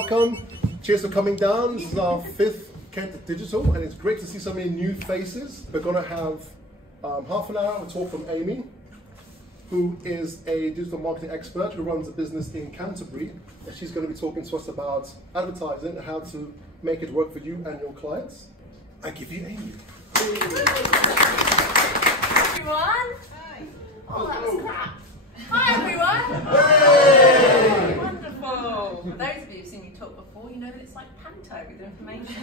welcome. Cheers for coming down. This is our 5th Kent Digital, and it's great to see so many new faces. We're going to have half an hour of a talk from Amy, who is a digital marketing expert who runs a business in Canterbury. And she's going to be talking to us about advertising and how to make it work for you and your clients. I give you Amy. Hi everyone. Hi. Oh, that was crap. Hi everyone. Hey. Wonderful. For those of you who've seen me talk before, you know that it's like panto with information.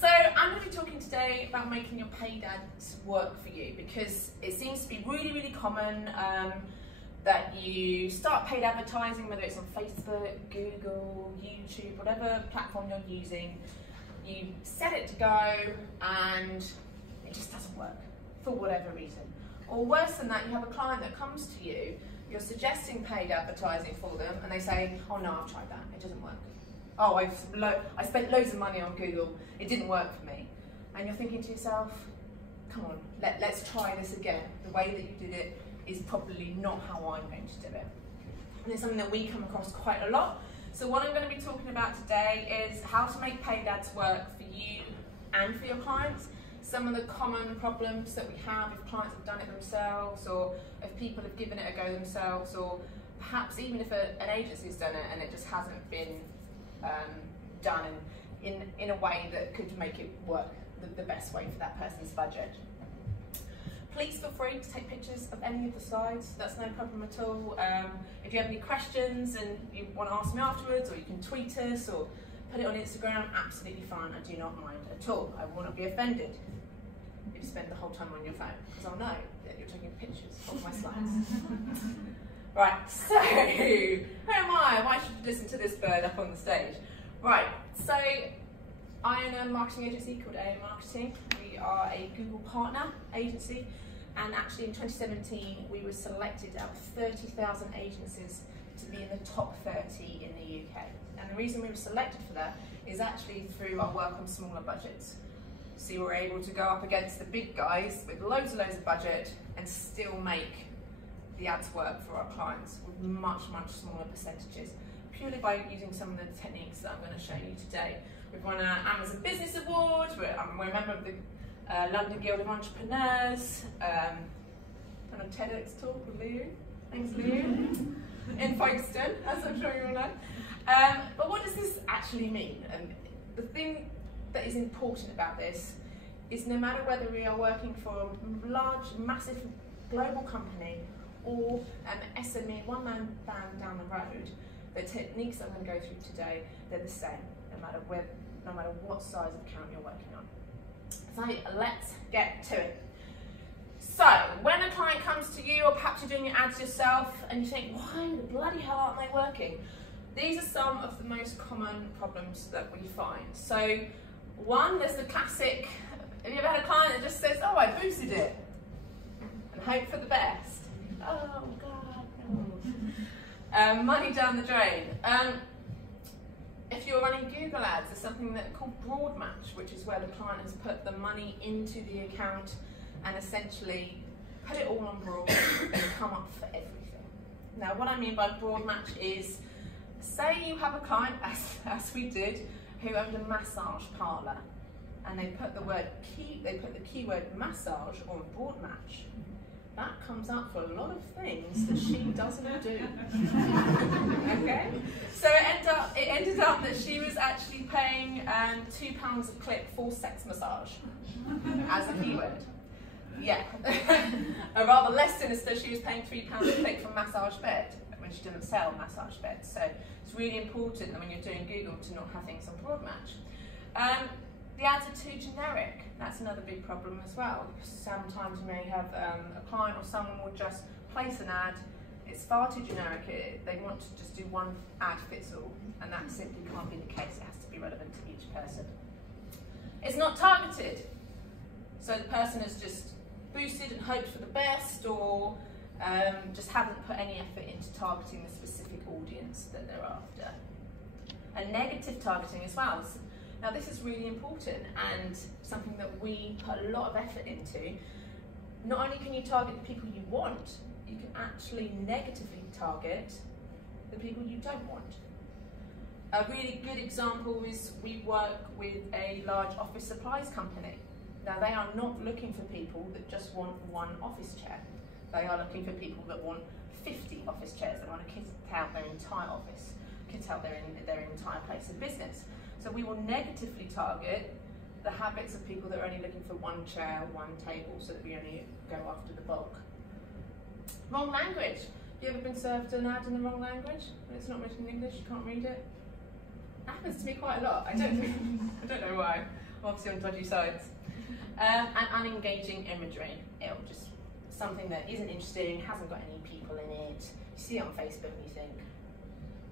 So I'm going to be talking today about making your paid ads work for you, because it seems to be really, really common that you start paid advertising, whether it's on Facebook, Google, YouTube, whatever platform you're using. You set it to go and it just doesn't work for whatever reason. Or worse than that, you have a client that comes to you, you're suggesting paid advertising for them, and they say, oh no, I've tried that, it doesn't work. Oh, I spent loads of money on Google, it didn't work for me. And you're thinking to yourself, come on, let's try this again. The way that you did it is probably not how I'm going to do it. And it's something that we come across quite a lot. So what I'm going to be talking about today is how to make paid ads work for you and for your clients. Some of the common problems that we have if clients have done it themselves, or if people have given it a go themselves, or perhaps even if an agency's done it and it just hasn't been done in a way that could make it work the best way for that person's budget. Please feel free to take pictures of any of the slides, that's no problem at all. If you have any questions and you want to ask me afterwards, or you can tweet us or put it on Instagram, absolutely fine, I do not mind at all. I will not be offended if you spend the whole time on your phone, because I'll know that you're taking pictures of my slides. Right, so who am I? Why should you listen to this bird up on the stage? Right, so I own a marketing agency called AM Marketing. We are a Google partner agency, and actually in 2017 we were selected out of 30,000 agencies to be in the top 30 in the UK. And the reason we were selected for that is actually through our work on smaller budgets. So we're able to go up against the big guys with loads of budget and still make the ads work for our clients with much smaller percentages, purely by using some of the techniques that I'm going to show you today. We've won an Amazon Business Award, we're a member of the London Guild of Entrepreneurs, done a TEDx talk with Lou, thanks Lou, in Folkestone, as I'm sure you all know. But what does this actually mean? And the thing that is important about this is no matter whether we are working for a large, massive global company or an SME, one-man band down the road, the techniques I'm going to go through today, they're the same, no matter what size of account you're working on. So let's get to it. So when a client comes to you, or perhaps you're doing your ads yourself, and you think, why the bloody hell aren't they working? These are some of the most common problems that we find. So one, there's the classic, have you ever had a client that just says, oh, I boosted it, and hope for the best? Oh God, no. Money down the drain. If you're running Google ads, there's something that's called broad match, which is where the client has put the money into the account and essentially put it all on broad and come up for everything. Now, what I mean by broad match is, say you have a client, as we did, who owned a massage parlour, and they put the keyword massage on broad match. That comes up for a lot of things that she doesn't do. Okay? So it ended up that she was actually paying £2 a click for sex massage as a keyword. Yeah. A rather less sinister, she was paying £3 a click for massage bed when she didn't sell massage beds. So it's really important that when you're doing Google to not have things on broad match. The ads are too generic. That's another big problem as well. Sometimes you may have a client or someone will just place an ad, it's far too generic, they want to just do one ad fits all, and that simply can't be the case. It has to be relevant to each person. It's not targeted. So the person has just boosted and hoped for the best, or just haven't put any effort into targeting the specific audience that they're after. And negative targeting as well. Now this is really important and something that we put a lot of effort into. Not only can you target the people you want, you can actually negatively target the people you don't want. A really good example is we work with a large office supplies company. Now they are not looking for people that just want one office chair. They are looking for people that want 50 office chairs. They want to kit out their entire office, kit out their entire place of business. So we will negatively target the habits of people that are only looking for one chair, one table, so that we only go after the bulk. Wrong language. You ever been served an ad in the wrong language? When it's not written in English, you can't read it? Happens to me quite a lot. I don't know why. I'm obviously on dodgy sides. And unengaging imagery. It'll just something that isn't interesting, hasn't got any people in it. You see it on Facebook and you think,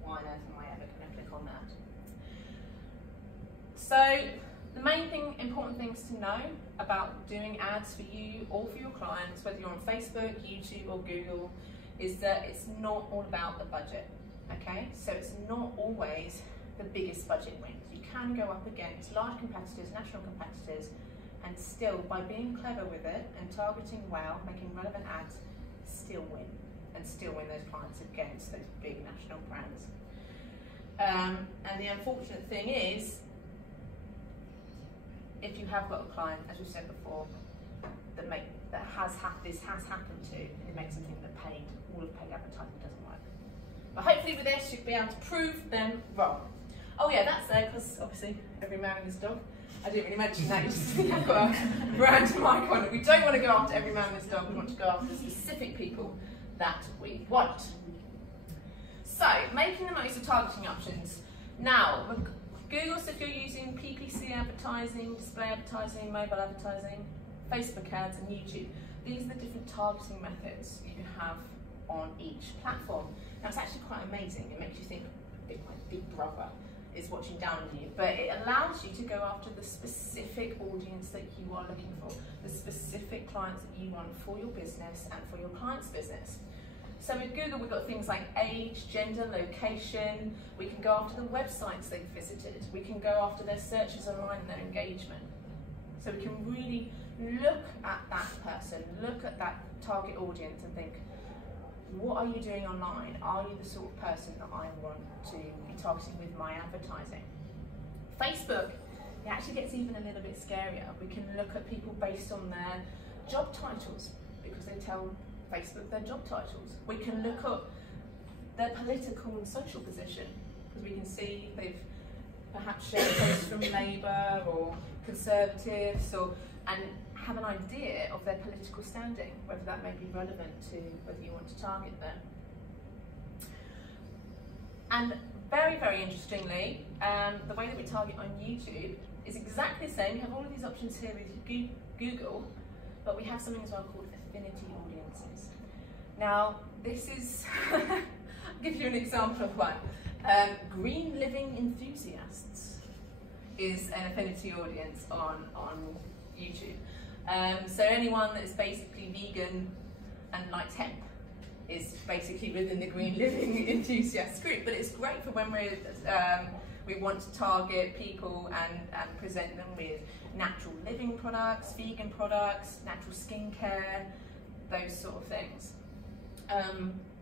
why on earth am I ever going to click on that? So the main important things to know about doing ads for you or for your clients, whether you're on Facebook, YouTube or Google, is that it's not all about the budget, okay? So it's not always the biggest budget wins. You can go up against large competitors, national competitors, and still, by being clever with it and targeting well, making relevant ads, still win, and still win those clients against those big national brands. And the unfortunate thing is, if you have got a client, as we said before, this has happened to, and it makes them think that all of paid advertising doesn't work. But hopefully with this, you'll be able to prove them wrong. Oh yeah, that's there, because obviously every man and his dog. I didn't really mention that, you just think I've got a brand mic on it. We don't want to go after every man and his dog, we want to go after the specific people that we want. So, making the most of targeting options. Now, Google, so if you're using PPC advertising, display advertising, mobile advertising, Facebook ads and YouTube, these are the different targeting methods you can have on each platform. Now it's actually quite amazing, it makes you think, my big brother is watching down on you, but it allows you to go after the specific audience that you are looking for, the specific clients that you want for your business and for your client's business. So with Google, we've got things like age, gender, location. We can go after the websites they've visited. We can go after their searches online and their engagement. So we can really look at that person, look at that target audience and think, what are you doing online? Are you the sort of person that I want to be targeting with my advertising? Facebook, it actually gets even a little bit scarier. We can look at people based on their job titles because they tell Facebook their job titles. We can look at their political and social position because we can see they've perhaps shared posts from Labour or Conservatives, and have an idea of their political standing, whether that may be relevant to whether you want to target them. And very, very interestingly, the way that we target on YouTube is exactly the same. We have all of these options here with Google, but we have something as well called affinity audiences. Now, this is, I'll give you an example of one. Green living enthusiasts is an affinity audience on YouTube. So anyone that is basically vegan and likes hemp is basically within the green living enthusiast group. But it's great for when we want to target people and present them with natural living products, vegan products, natural skincare, those sort of things.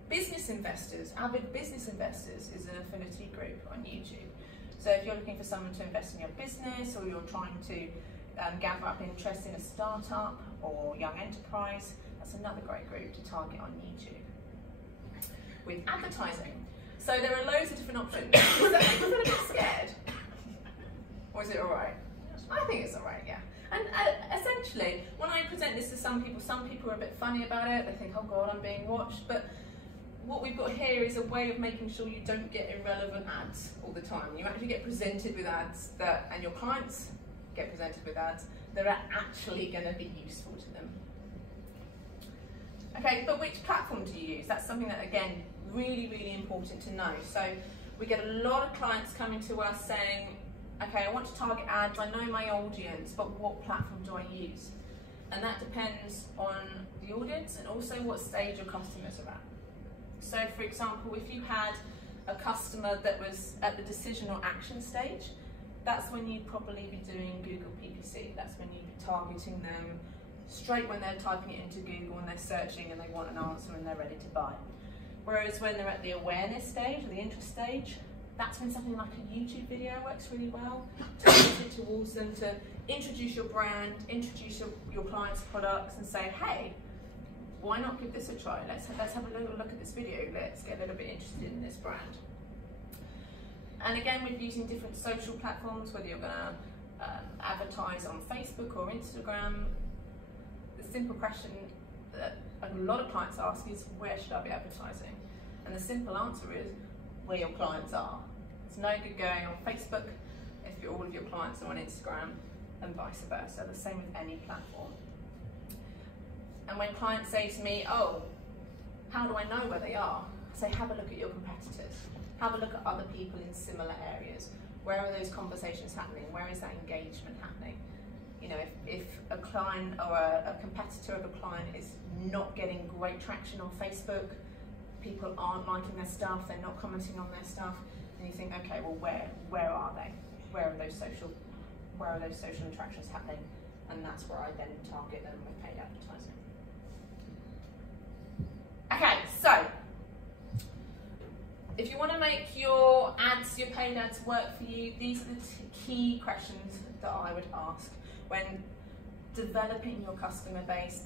Business investors, avid business investors is an affinity group on YouTube. So if you're looking for someone to invest in your business, or you're trying to gather up interest in a startup or young enterprise, that's another great group to target on YouTube. With advertising, so there are loads of different options. Is that a bit scared? Or is it alright? I think it's alright, yeah. And essentially, when I present this to some people are a bit funny about it. They think, oh God, I'm being watched. But what we've got here is a way of making sure you don't get irrelevant ads all the time. You actually get presented with ads and your clients get presented with ads that are actually going to be useful to them. Okay, but which platform do you use? That's something that, again, really, really important to know. So we get a lot of clients coming to us saying, okay, I want to target ads, I know my audience, but what platform do I use? And that depends on the audience and also what stage your customers are at. So for example, if you had a customer that was at the decision or action stage, that's when you'd probably be doing Google PPC. That's when you'd be targeting them straight when they're typing it into Google and they're searching and they want an answer and they're ready to buy. Whereas when they're at the awareness stage or the interest stage, That's when something like a YouTube video works really well. Target it towards them to introduce your brand, introduce your client's products, and say, hey, why not give this a try? Let's have a little look at this video. Let's get a little bit interested in this brand. And again, we're using different social platforms, whether you're going to advertise on Facebook or Instagram. The simple question that a lot of clients ask is, where should I be advertising? And the simple answer is, where your clients are. It's no good going on Facebook if all of your clients are on Instagram, and vice versa. The same with any platform. And when clients say to me, oh, how do I know where they are? I say, have a look at your competitors. Have a look at other people in similar areas. Where are those conversations happening? Where is that engagement happening? You know, if a client or a competitor of a client is not getting great traction on Facebook, people aren't liking their stuff, they're not commenting on their stuff, and you think, okay, well, where are they? Where are those social interactions happening? And that's where I then target them with paid advertising. Okay, so if you want to make your ads, your paid ads work for you, these are the key questions that I would ask when developing your customer base.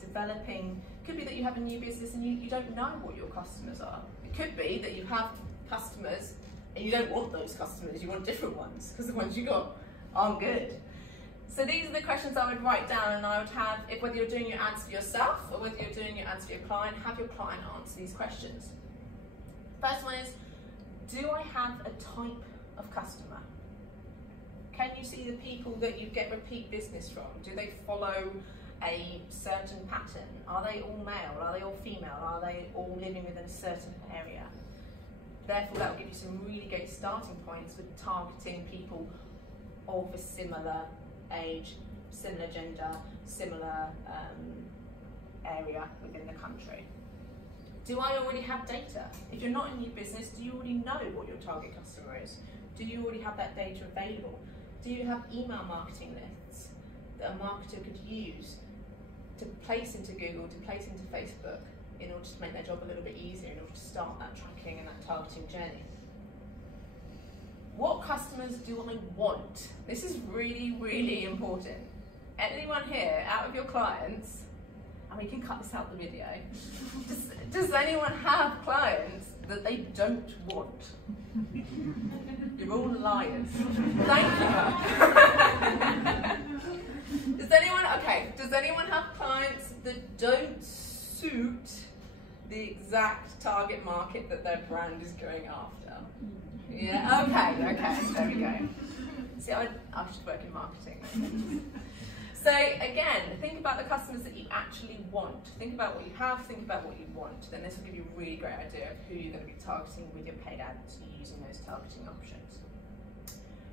Could be that you have a new business and you don't know what your customers are. It could be that you have customers and you don't want those customers, you want different ones, because the ones you got aren't good. So these are the questions I would write down, and I would have, whether you're doing your ads for yourself or whether you're doing your ads for your client, have your client answer these questions. First one is, do I have a type of customer? Can you see the people that you get repeat business from? Do they follow a certain pattern? Are they all male? Are they all female? Are they all living within a certain area? Therefore, that will give you some really great starting points with targeting people of a similar age, similar gender, similar area within the country. Do I already have data? If you're not in your business, do you already know what your target customer is? Do you already have that data available? Do you have email marketing lists that a marketer could use to place into Google, to place into Facebook, in order to make their job a little bit easier, in order to start that tracking and that targeting journey? What customers do I want? This is really, really important. Anyone here, out of your clients, and we can cut this out the video, does anyone have clients that they don't want? You're all liars. Thank you. Does anyone have clients that don't suit the exact target market that their brand is going after? Yeah, okay, there we go. See, I should work in marketing. So again, think about the customers that you actually want. Think about what you have, think about what you want. Then this will give you a really great idea of who you're going to be targeting with your paid ads using those targeting options.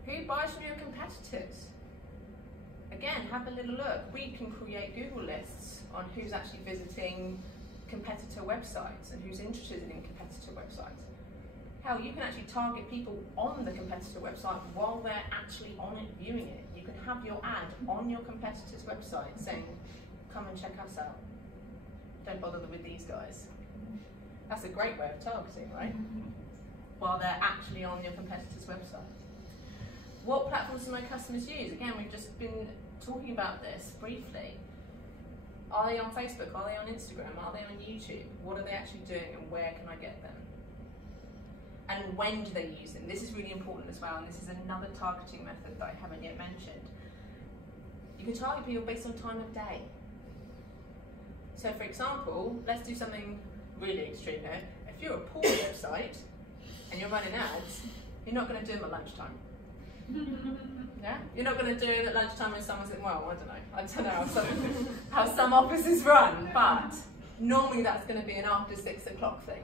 Who buys from your competitors? Again, have a little look. We can create Google lists on who's actually visiting competitor websites and who's interested in competitor websites. Hell, you can actually target people on the competitor website while they're actually on it, viewing it. You can have your ad on your competitor's website saying, come and check us out. Don't bother with these guys. That's a great way of targeting, right? While they're actually on your competitor's website. What platforms do my customers use? Again, we've just been talking about this briefly. Are they on Facebook? Are they on Instagram? Are they on YouTube? What are they actually doing and where can I get them? And when do they use them? This is really important as well, and this is another targeting method that I haven't yet mentioned. You can target people based on time of day. So for example, let's do something really extreme here. If you're a pool website and you're running ads, you're not going to do them at lunchtime. Yeah? You're not going to do it at lunchtime when someone's like, well, I don't know how some offices run, but normally that's going to be an after 6 o'clock thing.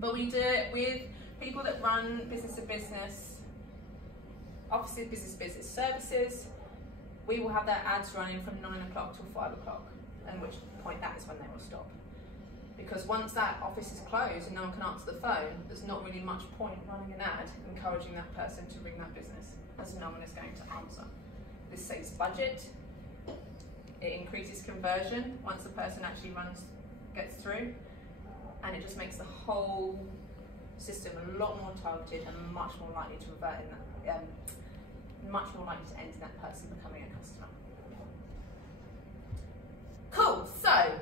But we do it with people that run business-to-business, offices, business-to-business services. We will have their ads running from 9 o'clock till 5 o'clock, at which point that is when they will stop. Because once that office is closed and no one can answer the phone, there's not really much point running an ad encouraging that person to ring that business, as no one is going to answer. This saves budget, it increases conversion once the person actually gets through, and it just makes the whole system, a lot more targeted and much more likely to revert in that, much more likely to end in that person becoming a customer. Cool, so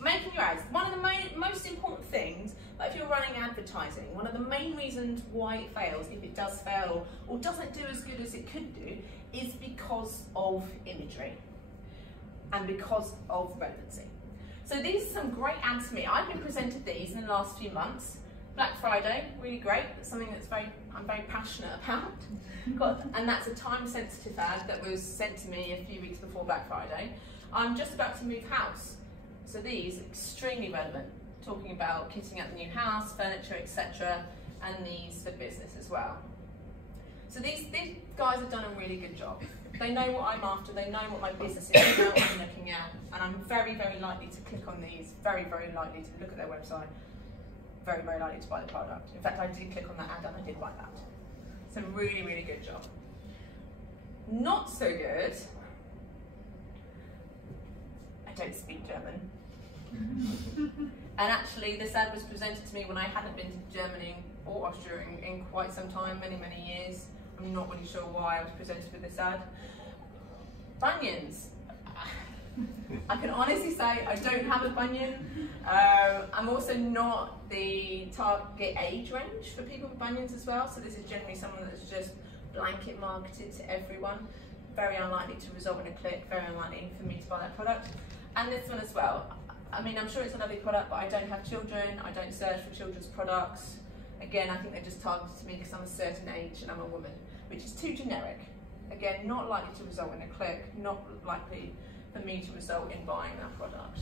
making your ads. One of the most important things, like if you're running advertising, one of the main reasons why it fails, if it does fail or doesn't do as good as it could do, is because of imagery and because of relevancy. So these are some great ads for me. I've been presented these in the last few months. Black Friday, really great. That's something that's I'm very passionate about. And that's a time-sensitive ad that was sent to me a few weeks before Black Friday. I'm just about to move house. So these are extremely relevant, talking about kitting out the new house, furniture, etc., and these for business as well. So these guys have done a really good job. They know what I'm after, they know what my business is, they know what I'm looking at, and I'm very, very likely to click on these, very, very likely to look at their website, very, very likely to buy the product. In fact, I did click on that ad and I did buy that. So really, really good job. Not so good, I don't speak German. And actually this ad was presented to me when I hadn't been to Germany or Austria in quite some time, many, many years. I'm not really sure why I was presented with this ad. Bunions. I can honestly say I don't have a bunion. I'm also not the target age range for people with bunions as well, so this is generally someone that's just blanket marketed to everyone. Very unlikely to result in a click, very unlikely for me to buy that product. And this one as well. I mean, I'm sure it's a lovely product, but I don't have children, I don't search for children's products. Again, I think they're just targeted to me because I'm a certain age and I'm a woman, which is too generic. Again, not likely to result in a click, not likely for me to result in buying that product.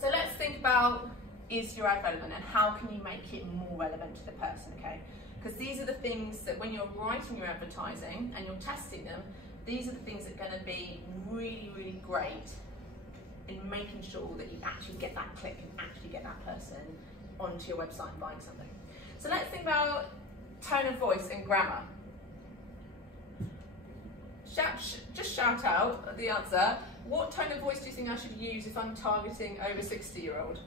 So let's think about, is your ad relevant and how can you make it more relevant to the person, okay? Because these are the things that when you're writing your advertising and you're testing them, these are the things that are going to be really, really great in making sure that you actually get that click and actually get that person onto your website and buying something. So let's think about tone of voice and grammar. Just shout out the answer. What tone of voice do you think I should use if I'm targeting over 60-year-old?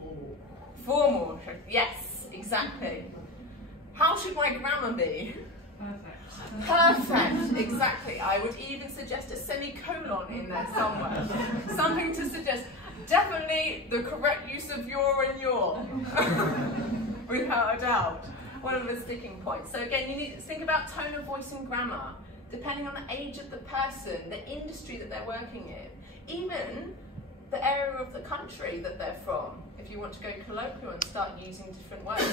Formal. Formal, yes, exactly. How should my grammar be? Perfect. Perfect, exactly. I would even suggest a semicolon in there somewhere. Something to suggest definitely the correct use of your and your. Without a doubt. One of the sticking points. So again, you need to think about tone of voice and grammar, depending on the age of the person, the industry that they're working in, even the area of the country that they're from. If you want to go colloquial and start using different words,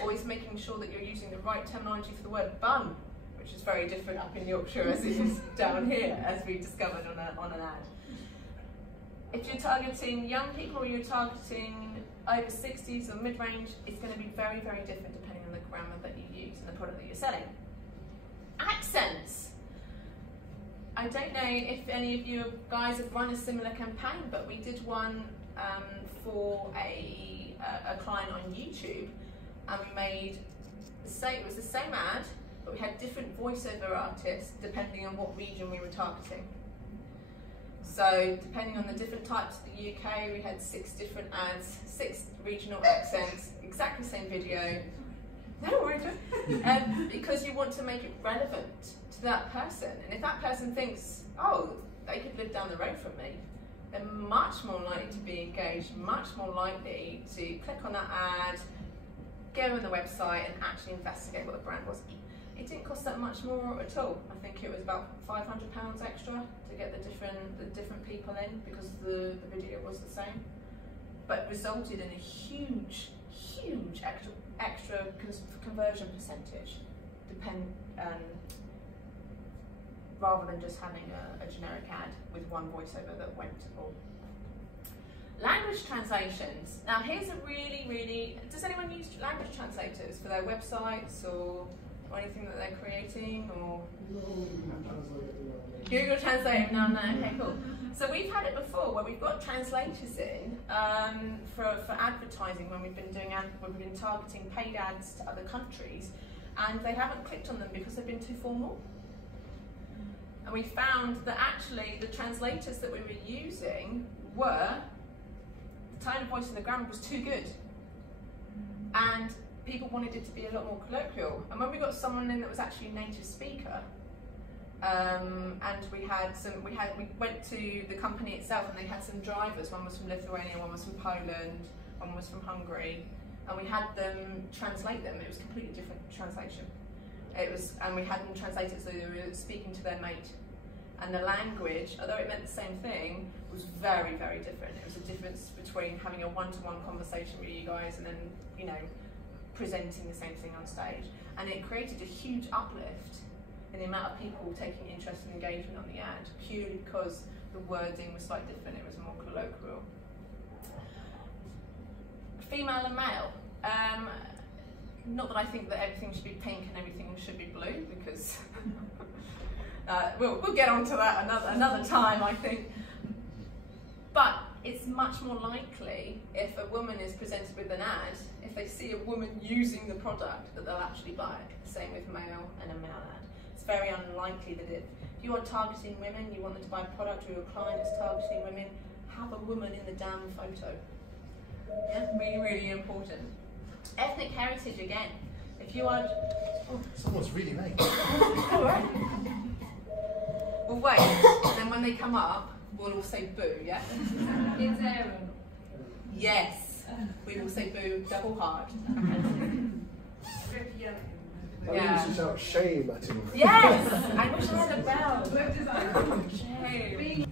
always making sure that you're using the right terminology for the word bun, which is very different up in Yorkshire as it is down here, as we discovered on an ad. If you're targeting young people or you're targeting over 60s or mid-range, it's going to be very, very different depending on the grammar that you use and the product that you're selling. Accents. I don't know if any of you guys have run a similar campaign, but we did one for a client on YouTube, and we made it was the same ad, but we had different voiceover artists depending on what region we were targeting. So depending on the different types of the UK, we had 6 different ads, 6 regional accents, exactly the same video. No worries, because you want to make it relevant to that person. And if that person thinks, oh, they could live down the road from me, they're much more likely to be engaged, much more likely to click on that ad, go on the website and actually investigate what the brand was. It didn't cost that much more at all. I think it was about £500 extra to get the different people in because the video was the same, but resulted in a huge extra conversion percentage, rather than just having a generic ad with one voiceover that went all. Language translations. Now here's a really, does anyone use language translators for their websites or anything that they're creating, or? Google Translate, no, okay, cool. So we've had it before where we've got translators in for advertising when we've been targeting paid ads to other countries, and they haven't clicked on them because they've been too formal. And we found that actually the translators that we were using were, the tone of voice and the grammar was too good. And people wanted it to be a lot more colloquial. And when we got someone in that was actually a native speaker, and we went to the company itself, and they had some drivers. One was from Lithuania, one was from Poland, one was from Hungary, and we had them translate them. It was a completely different translation. And we had them translate it so they were speaking to their mate. And the language, although it meant the same thing, was very, very different. It was a difference between having a one-to-one conversation with you guys and then, you know, presenting the same thing on stage. And it created a huge uplift in the amount of people taking interest and engagement on the ad, purely because the wording was slightly different, it was more colloquial. Female and male. Not that I think that everything should be pink and everything should be blue, because we'll get onto that another time, I think. But it's much more likely if a woman is presented with an ad, if they see a woman using the product, that they'll actually buy it. Same with male and a male ad. It's very unlikely that if you are targeting women, you want them to buy a product, or your client is targeting women, have a woman in the damn photo. Yeah, really, really important. Ethnic heritage again. If you are... Oh, someone's really late. All right. Well, wait, then when they come up, we'll all say boo, yeah? It's Aaron. Yes. We will say boo double hard. I think you should shout shame at him. Yes! I wish I had a bell. Shame.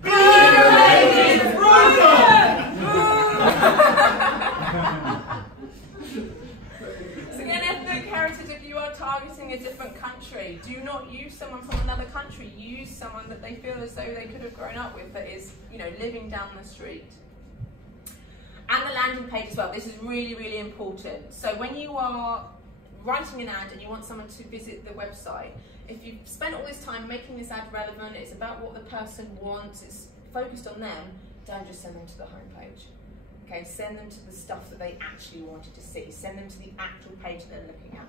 So again, ethnic heritage, if you are targeting a different country, do not use someone from another country. Use someone that they feel as though they could have grown up with, that is, you know, living down the street. And the landing page as well. This is really, really important. So when you are writing an ad and you want someone to visit the website, if you've spent all this time making this ad relevant, it's about what the person wants, it's focused on them, don't just send them to the homepage. Okay, send them to the stuff that they actually wanted to see. Send them to the actual page they're looking at.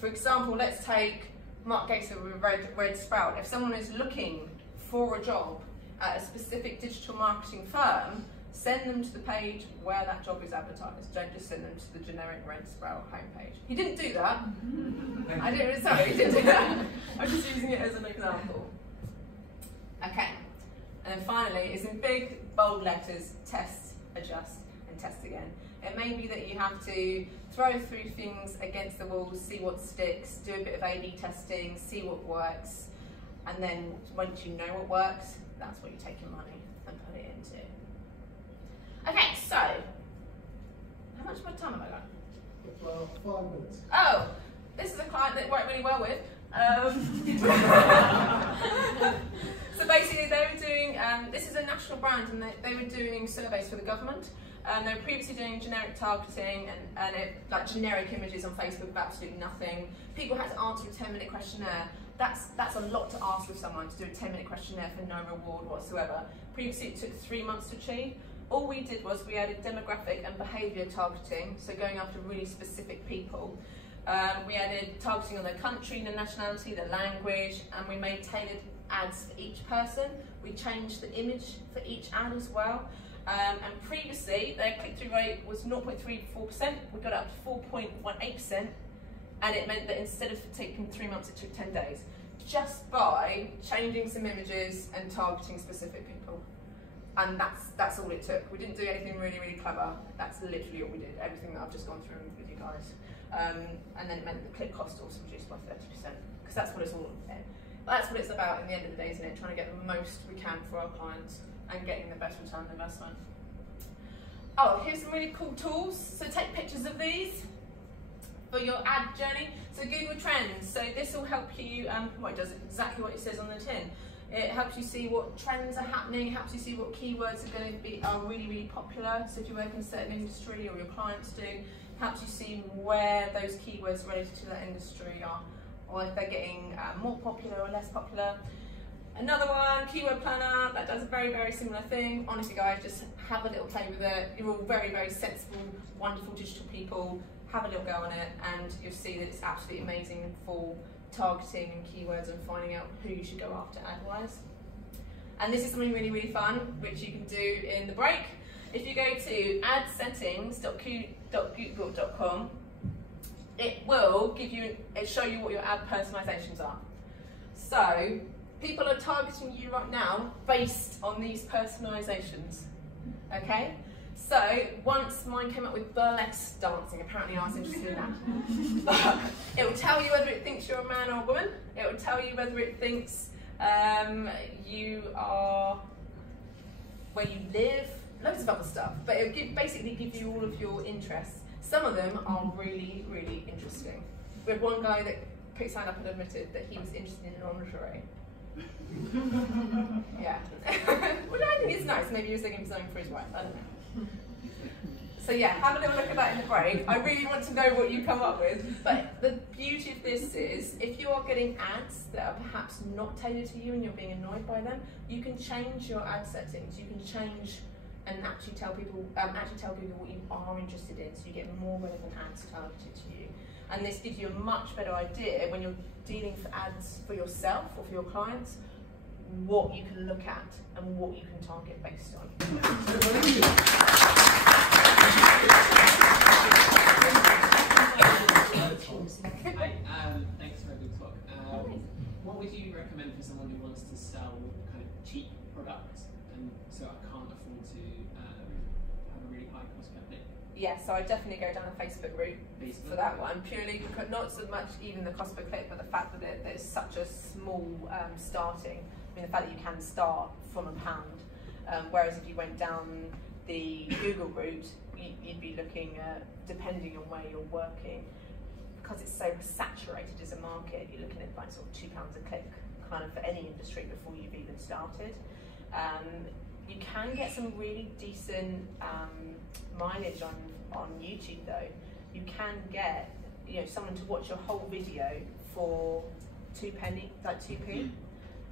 For example, let's take Mark Gator with Red Sprout. If someone is looking for a job at a specific digital marketing firm, send them to the page where that job is advertised. Don't just send them to the generic Red Sprout homepage. He didn't do that. Sorry, he didn't do that. I'm just using it as an example. Okay, and then finally, it's in big, bold letters: test, adjust, and test again. It may be that you have to throw through things against the walls, see what sticks, do a bit of A/B testing, see what works, and then once you know what works, that's what you take your money and put it into. Okay, so, how much more time have I got? 5 minutes. Oh, this is a client that worked really well with. So basically they were doing, this is a national brand, and they were doing surveys for the government. They were previously doing generic targeting and like generic images on Facebook with absolutely nothing. People had to answer a 10-minute questionnaire. That's a lot to ask with someone, to do a 10-minute questionnaire for no reward whatsoever. Previously it took 3 months to achieve. All we did was we added demographic and behaviour targeting, so going after really specific people. We added targeting on their country, their nationality, their language, and we made tailored ads for each person. We changed the image for each ad as well. And previously, their click-through rate was 0.34%. We got it up to 4.18%, and it meant that instead of taking 3 months, it took 10 days, just by changing some images and targeting specific people. And that's all it took. We didn't do anything really, really clever. That's literally all we did, everything that I've just gone through with you guys. And then it meant the click cost also reduced by 30%, because that's what it's all about. That's what it's about in the end of the day, isn't it? Trying to get the most we can for our clients and getting the best return on investment. Oh, here's some really cool tools. So take pictures of these for your ad journey. So Google Trends. So this will help you, well, it does exactly what it says on the tin. It helps you see what trends are happening, helps you see what keywords are really, really popular. So if you work in a certain industry, or your clients do, helps you see where those keywords related to that industry are, or if they're getting more popular or less popular. Another one, Keyword Planner, that does a very, very similar thing. Honestly guys, just have a little play with it. You're all very, very sensible, wonderful digital people. Have a little go on it, and you'll see that it's absolutely amazing for targeting and keywords and finding out who you should go after ad-wise. And this is something really, really fun, which you can do in the break. If you go to adsettings.google.com, it will give you, show you what your ad personalizations are. So people are targeting you right now based on these personalizations. Okay? So once mine came up with burlesque dancing, apparently I was interested in that. It will tell you whether it thinks you're a man or a woman. It will tell you whether it thinks you are where you live, loads of other stuff. But it will basically give you all of your interests. Some of them are really, really interesting. We had one guy that signed up and admitted that he was interested in lingerie. Yeah. Well, I think it's nice. Maybe he was looking for something for his wife. I don't know. So yeah, have a little look at that in the break. I really want to know what you come up with. But the beauty of this is, if you are getting ads that are perhaps not tailored to you and you're being annoyed by them, you can change your ad settings. You can change and actually tell people what you are interested in, so you get more relevant ads targeted to you. And this gives you a much better idea when you're dealing for ads for yourself or for your clients, what you can look at and what you can target based on. Hi, thanks for a good talk. What would you recommend for someone who wants to sell kind of cheap products, and so I can't afford to have a really high cost per click? Yeah, so I definitely go down the Facebook route for that one, purely because not so much even the cost per click, but the fact that there's such a small starting. I mean, the fact that you can start from £1, whereas if you went down the Google route, you'd be looking at, depending on where you're working, because it's so saturated as a market, you're looking at like sort of £2 a click, kind of for any industry before you've even started. You can get some really decent mileage on YouTube though. You can get someone to watch your whole video for 2p, like 2p.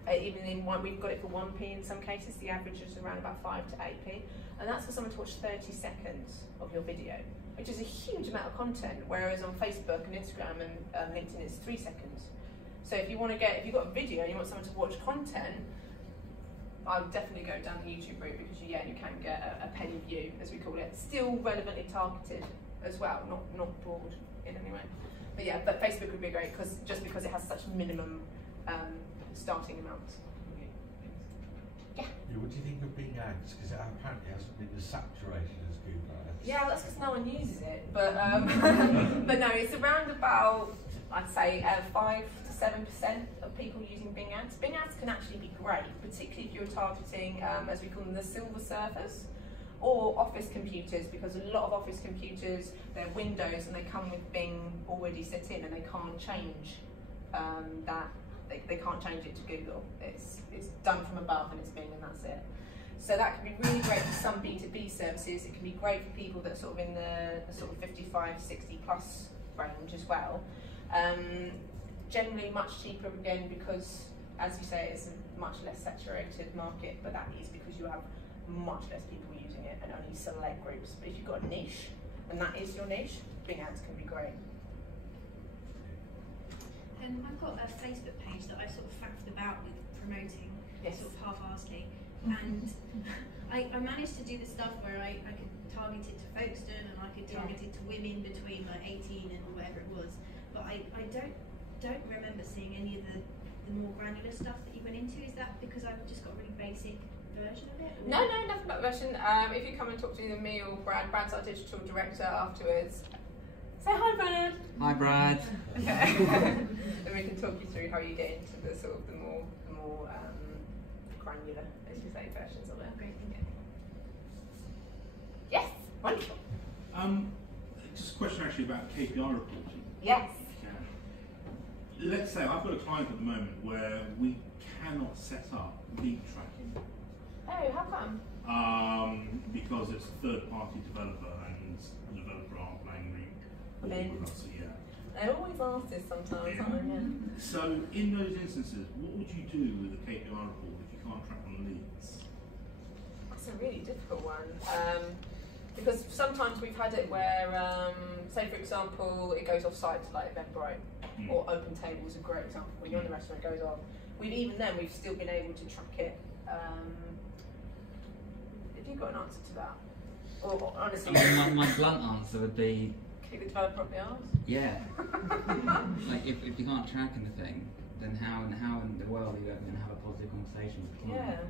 Even in one, we've got it for 1p in some cases. The average is around about 5 to 8p, and that's for someone to watch 30 seconds of your video, which is a huge amount of content. Whereas on Facebook and Instagram and LinkedIn, it's 3 seconds. So if you've got a video and you want someone to watch content, I would definitely go down the YouTube route, because you can get a penny view, as we call it, still relevantly targeted as well, not broad in any way. But yeah, but Facebook would be great because it has such minimum starting amounts. Yeah. What do you think of Bing Ads? Because it apparently hasn't been as saturated as Google Ads. Yeah, that's because no one uses it. But but no, it's around about, I'd say 5 to 7% of people using Bing Ads. Bing Ads can actually be great, particularly if you're targeting, as we call them, the silver surfers, or office computers, because a lot of office computers, they're Windows and they come with Bing already set in, and they can't change that. They can't change it to Google. It's done from above and it's Bing, and that's it. So that can be really great for some B2B services. It can be great for people that are sort of in the sort of 55, 60 plus range as well. Generally much cheaper again, because as you say, it's a much less saturated market, but that is because you have much less people using it and only select groups. But if you've got a niche, and that is your niche, Bing Ads can be great. I've got a Facebook page that I sort of faffed about with promoting, yes, sort of half-heartedly, and I managed to do the stuff where I could target it to Folkestone, and I could target it to women between like 18 and whatever it was, but I don't remember seeing any of the more granular stuff that you went into. Is that because I've just got a really basic version of it? Or? No, nothing about the version. If you come and talk to either me or Brad's our digital director afterwards. Say hi, Brad. Hi, Brad. Okay. Then we can talk you through how you get into the sort of the more granular, as you say, versions of it. Great, yeah. Yes, wonderful. Just a question actually about KPI reporting. Yes. Let's say I've got a client at the moment where we cannot set up lead tracking. Oh, how come? Because it's a third-party developer and the developer aren't playing lead. Then, So, yeah. they always ask this sometimes, aren't they? Yeah. So in those instances, what would you do with a KPI report if you can't track on leads? That's a really difficult one. Because sometimes we've had it where, say for example, it goes off site to like Eventbrite, or OpenTable is a great example. When you're in the restaurant, it goes off. We've still been able to track it. Have you got an answer to that? Or honestly, my blunt answer would be kick the developer up the arse. yeah. Like if you can't track anything, then how in the world are you ever going to have a positive conversation with the client?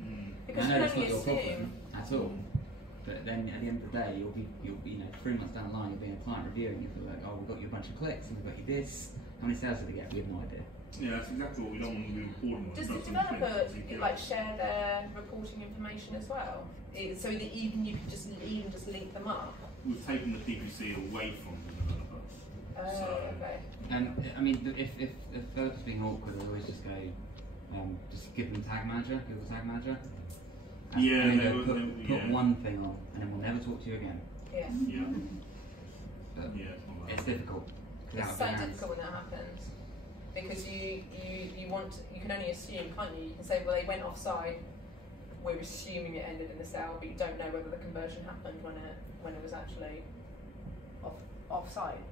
Yeah. Because I you know can that's not only your problem assume. at all. But then at the end of the day, you'll be 3 months down the line, you'll be a client reviewing, you'll be like, oh, we've got you a bunch of clicks, and we've got you this. How many sales did they get? We have no idea. Yeah, that's exactly what we don't want to be reporting on. Does the developer like share their reporting information as well? So that even you can just link them up. We've taken the PPC away from the developer. Okay. And I mean, if developers being awkward, I'll always just go, just give them Tag Manager, Google Tag Manager. Yeah, and then put one thing on, and then we'll never talk to you again. Yeah. Yeah. But Yeah, it's not it's difficult. It's so difficult when that happens because you can only assume, can't you? You can say, well, they went offside. We're assuming it ended in a sale, but you don't know whether the conversion happened when it was actually offside.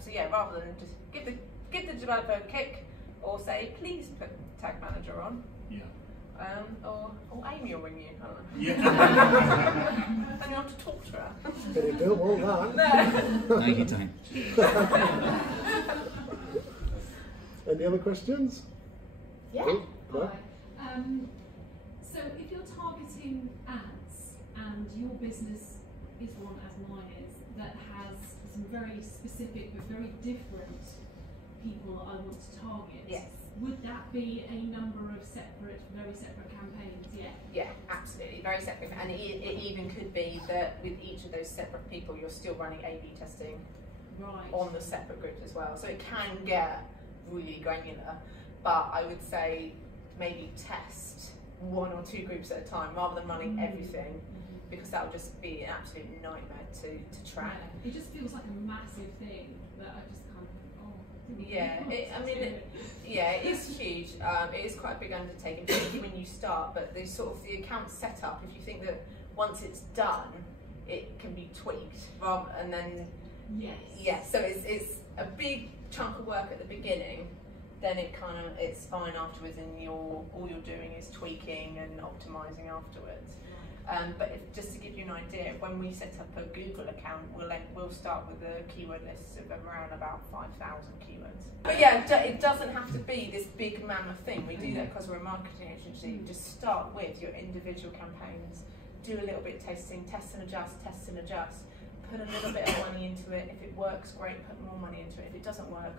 So yeah, rather than just give the developer a kick or say, please put Tag Manager on. Yeah. Or Amy will ring you. I don't know. Yeah. And you have to talk to her. But you don't want that. No, you don't. Any other questions? Yeah. Cool. No? Hi. So if you're targeting ads and your business is one, as mine is, that has some very specific but very different people I want to target, Yes. would that be a number of very separate campaigns? Yeah. Yeah, absolutely, very separate. And it even could be that with each of those separate people, you're still running A/B testing on the separate groups as well. So it can get really granular, but I would say maybe test 1 or 2 groups at a time rather than running everything, because that would just be an absolute nightmare to track. Yeah. It just feels like a massive thing that I just kind of, yeah, it is huge. It is quite a big undertaking, particularly when you start. But the account setup, if you think that once it's done, it can be tweaked, and then so it's a big chunk of work at the beginning. Then it's fine afterwards, and all you're doing is tweaking and optimizing afterwards. But just to give you an idea, when we set up a Google account, we'll start with a keyword list of around about 5,000 keywords. But yeah, it doesn't have to be this big mammoth thing. We do that because we're a marketing agency. Just start with your individual campaigns, do a little bit of testing, test and adjust, put a little bit of money into it. If it works, great, put more money into it. If it doesn't work,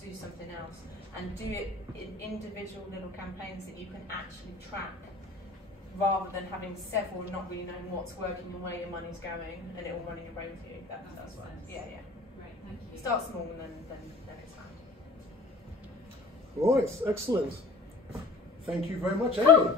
do something else. And do it in individual little campaigns that you can actually track, rather than having several and not really knowing what's working and where your money's going, and it all running your brain for you. That's what. Yeah. Great, thank you. Start small and then it's fine. Right, excellent. Thank you very much, Amy.